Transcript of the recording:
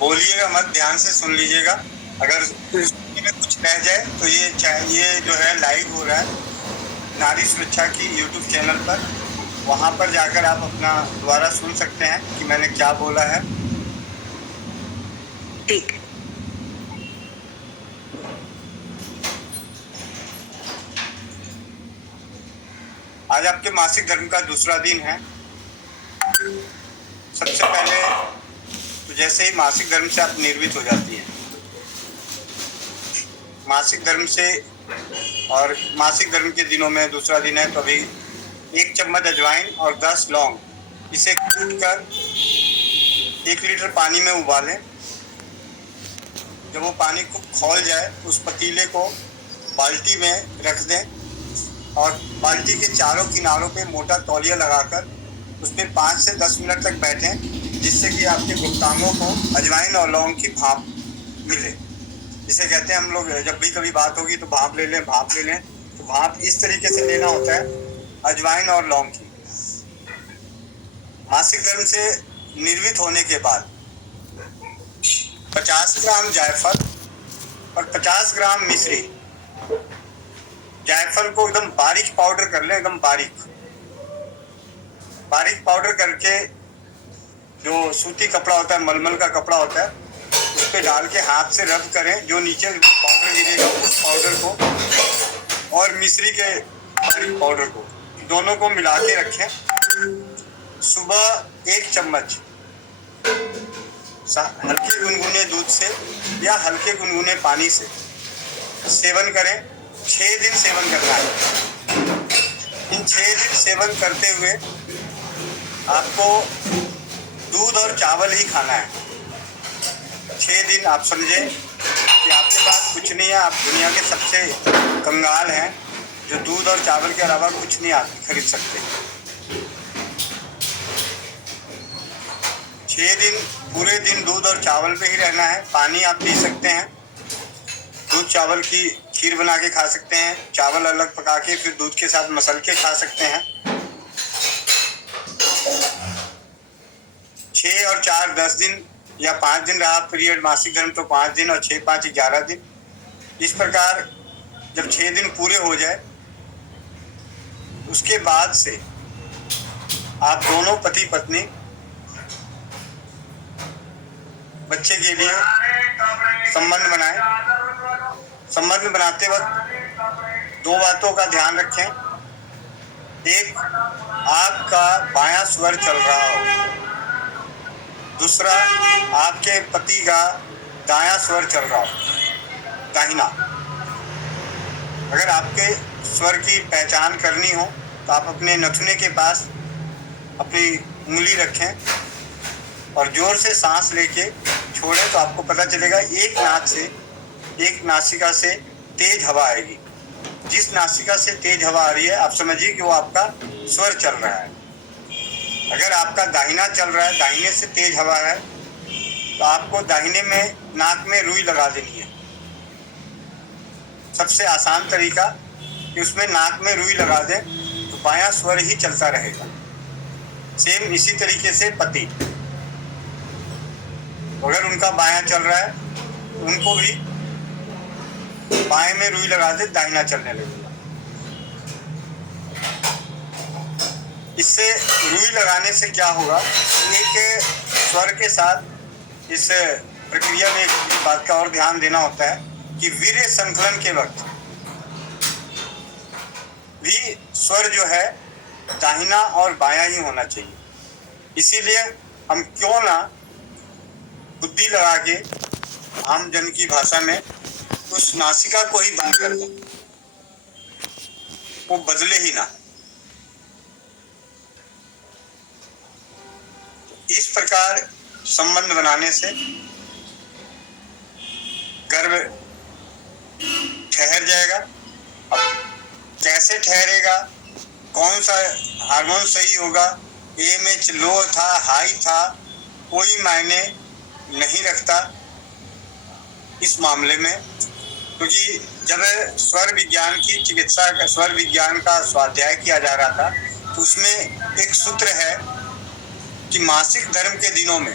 बोलिएगा मत, ध्यान से सुन लीजिएगा। अगर सुनने में कुछ रह जाए तो ये जो है लाइव हो रहा है नारी सुरक्षा की यूट्यूब चैनल पर, वहां पर जाकर आप अपना दोबारा सुन सकते हैं कि मैंने क्या बोला है। ठीक। आज आपके मासिक धर्म का दूसरा दिन है। सबसे पहले तो जैसे ही मासिक धर्म से आप निर्मित हो जाती हैं, मासिक धर्म से, और मासिक धर्म के दिनों में दूसरा दिन है, तो अभी 1 चम्मच अजवाइन और 10 लौंग, इसे कूटकर 1 लीटर पानी में उबालें। जब वो पानी खूब खौल जाए तो उस पतीले को बाल्टी में रख दें और बाल्टी के चारों किनारों पे मोटा तौलिया लगाकर उस पर 5 से 10 मिनट तक बैठें, जिससे कि आपके गुप्तांगों को अजवाइन और लौंग की भाप मिले। जिसे कहते हैं हम लोग, जब भी कभी बात होगी तो भाप ले लें, भाप ले लें। तो भाप इस तरीके से लेना होता है अजवाइन और लौंग की। मासिक धर्म से निर्मित होने के बाद 50 ग्राम जायफल और 50 ग्राम मिश्री, जायफल को एकदम बारीक पाउडर कर लें, एकदम बारीक बारीक पाउडर करके जो सूती कपड़ा होता है, मलमल का कपड़ा होता है, उस पर डाल के हाथ से रब करें। जो नीचे पाउडर गिरेगा उस पाउडर को और मिश्री के बारीक पाउडर को, दोनों को मिला के रखें। सुबह 1 चम्मच हल्के गुनगुने दूध से या हल्के गुनगुने पानी से सेवन करें। 6 दिन सेवन करना है। इन 6 दिन सेवन करते हुए आपको दूध और चावल ही खाना है। 6 दिन आप समझें कि आपके पास कुछ नहीं है, आप दुनिया के सबसे कंगाल हैं जो दूध और चावल के अलावा कुछ नहीं आप खरीद सकते। 6 दिन पूरे दिन दूध और चावल पे ही रहना है। पानी आप पी सकते हैं, दूध चावल की खीर बना के खा सकते हैं, चावल अलग पका के फिर दूध के साथ मसल के खा सकते हैं। 6 और 4 10 दिन या 5 दिन रहा पीरियड मासिक धर्म तो 5 दिन और 6 5 11 दिन। इस प्रकार जब 6 दिन पूरे हो जाए उसके बाद से आप दोनों पति पत्नी बच्चे के लिए संबंध बनाएं। संबंध बनाते वक्त 2 बातों का ध्यान रखें। एक, आपका बायां स्वर चल रहा हो। दूसरा, आपके पति का दायां स्वर चल रहा हो, दाहिना। अगर आपके स्वर की पहचान करनी हो तो आप अपने नथुने के पास अपनी उंगली रखें और जोर से सांस लेके छोड़ें तो आपको पता चलेगा एक नाक से, एक नासिका से तेज हवा आएगी। जिस नासिका से तेज हवा आ रही है आप समझिए कि वो आपका स्वर चल रहा है। अगर आपका दाहिना चल रहा है, दाहिने से तेज हवा है, तो आपको दाहिने में नाक में रुई लगा देनी है। सबसे आसान तरीका कि उसमें नाक में रुई लगा दें तो बायां स्वर ही चलता रहेगा। सेम इसी तरीके से पति, अगर उनका बायां चल रहा है तो उनको भी बाएं में रुई लगा दे, दाहिना चलने लगेगा। इससे रुई लगाने से क्या होगा, एक स्वर के साथ इस प्रक्रिया में एक बात का और ध्यान देना होता है कि वीर्य संकलन के वक्त भी स्वर जो है दाहिना और बायां ही होना चाहिए। इसीलिए हम क्यों ना बुद्धि लगा के आम जन की भाषा में उस नासिका को ही बंद कर दें, वो बदले ही ना। इस प्रकार संबंध बनाने से गर्भ ठहर जाएगा। अब कैसे ठहरेगा, कौन सा हार्मोन सही होगा, AMH लो था हाई था, कोई मायने नहीं रखता इस मामले में। क्योंकि जब स्वर विज्ञान की चिकित्सा का, स्वर विज्ञान का स्वाध्याय किया जा रहा था तो उसमें एक सूत्र है कि मासिक धर्म के दिनों में